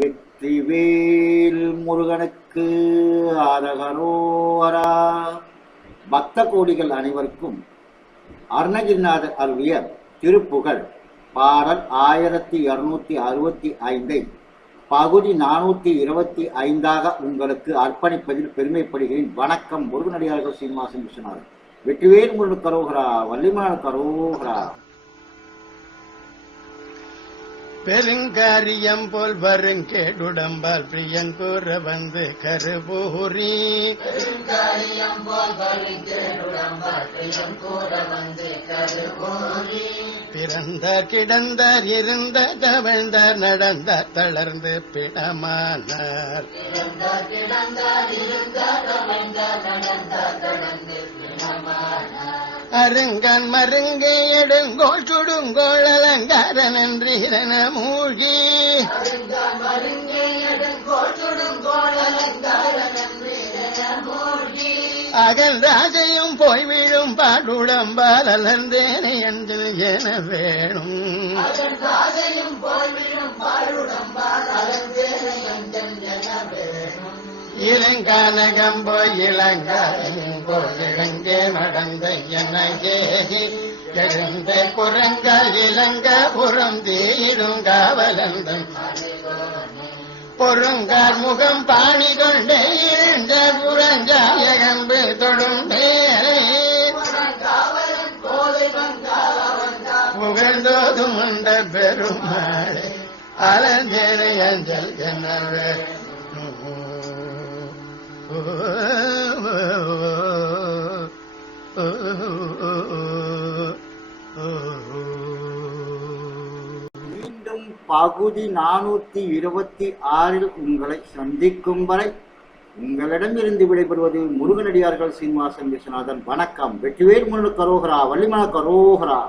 வெற்றிவேல் முருகனுக்கு அரகரோரா பக்த கோடிகள் அனைவருக்கும் அருணகிரிநாதர் அருளிய திருப்புகழ். பாடல் ஆயிரத்தி இருநூத்தி அறுபத்தி ஐந்தை பகுதி நானூத்தி இருபத்தி ஐந்தாக உங்களுக்கு அர்ப்பணிப்பதில் பெருமைப்படுகிறேன். வணக்கம் முருகனடியார்கள் சீனிவாசன் விஸ்வநாதன். வெற்றிவேல் முருகன் கரோகரா வள்ளிமலன் கரோகரா. பெருங்காரியம் போல் வருங்கேடுடம்பால் பிரியங்கூற வந்து கருபூரி பிறந்தார் கிடந்தார் இருந்தார் தவழ்ந்தார் நடந்தார் தளர்ந்து பிணமானார். அருங்கன் மருங்கை எடுங்கோள் சுடுங்கோள் அலங்கார நன்றீரன மூழ்கி. அகல் ராஜையும் போய் விழும் பாடுடம்பால் அலர்ந்தேனை அஞ்சல் என வேணும். போய் இளங்கானகம்போ போய் இளங்கே நடந்த எனகேகி எழுந்த குரங்கால் இளங்க புறம் தீடும் காவலந்தம். பொருங்கார் முகம் பாணி கொண்டே இழந்த புறஞ்சாயகம்பு தொடும் பேரை புகழ்ந்தோதும் உண்ட பெருமாள் அலஞ்சேனை அஞ்சல் எனவே மீண்டும் பகுதி நானூத்தி இருபத்தி ஆறில் உங்களை சந்திக்கும் வரை உங்களிடமிருந்து விடைபெறுவது முருகனடியார்கள் சீனிவாசன் விஸ்வநாதன். வணக்கம். வெற்றிவேல் முருகன் கரோகரா வள்ளிமன கரோகரா.